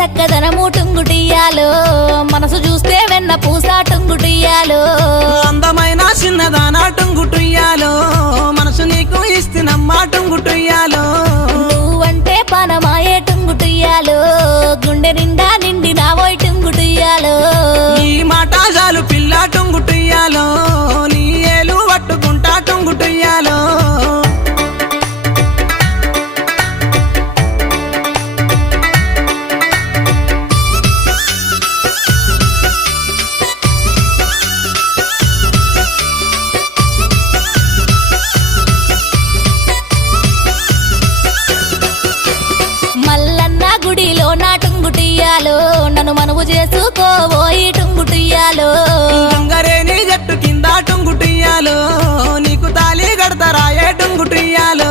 సక్కదనము టుంగుటియ్యాలో మనసు చూస్తే వెన్న పూస టుంగుటియ్యాలో అందమైన చిన్నదానా టుంగుటుయ్యాలో మనసు నీకు ఇస్తున్నమ్మా టుంగుటుయ్యాలో నువ్వంటే పనమాయే టుంగుటియ్యాలో గుండె నిండా నిండి నావోయ్ టుంగుటియ్యాలో ఈ మాట చాలు పిల్ల టుంగుటుయ్యాలో నీ ఏలు పట్టుకుంటా టుంగుటుయ్యాలో మల్లన్న గుడిలో నా టుంగుటియ్యాలో నన్ను మనవు చేసుకోబోయి టుంగుటియ్యాలో గంగరేని జట్టు కింద టుంగుటుయ్యాలో నీకు తాళి కడతారాయే టుంగుటుయ్యాలో